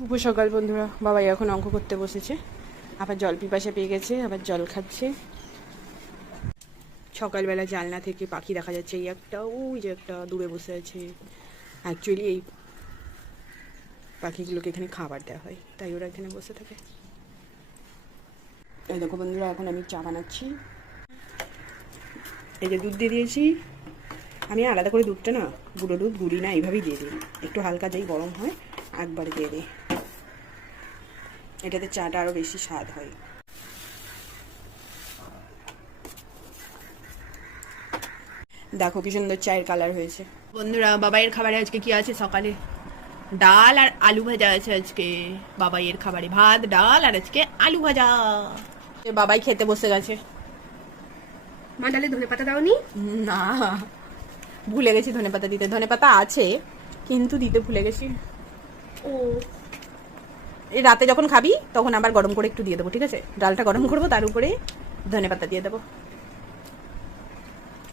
শুভ সকাল বন্ধুরা। বাবাই এখন অঙ্ক করতে বসেছে, আবার জল পিপাসা পেয়ে গেছে, আবার জল খাচ্ছে। সকালবেলা জানলা থেকে পাখি দেখা যাচ্ছে, এই একটা, ওই যে একটা দূরে বসে আছে। অ্যাকচুয়ালি এই পাখিগুলোকে এখানে খাবার দেওয়া হয়, তাই ওরা এখানে বসে থাকে। এই দেখো বন্ধুরা, এখন আমি চা বানাচ্ছি। এই যে দুধ দিয়ে দিয়েছি। আমি আলাদা করে দুধটা না, গুঁড়ো দুধ গুঁড়ি না, এইভাবেই দিয়ে দিই। একটু হালকা যেই গরম হয় একবারে দিয়ে দিই, এটাতে চাটা আরও বেশি স্বাদ হয়। দেখো কি সুন্দর চায়ের কালার হয়েছে। বন্ধুরা, বাবাইয়ের খাবারে আজকে কি আছে? সকালে ডাল আর আলু ভাজা আছে আজকে বাবাইয়ের খাবারে। ভাত, ডাল আর আজকে আলু ভাজা। বাবাই খেতে বসে গেছে। মা ডালে ধনে পাতা দাওনি? না, ভুলে গেছি ধনে পাতা দিতে। ধনে পাতা আছে কিন্তু দিতে ভুলে গেছি। ও, এই রাতে যখন খাবি তখন আবার গরম করে একটু দিয়ে দেবো, ঠিক আছে? ডালটা গরম করবো, তার উপরে ধনে পাতা দিয়ে দেবো।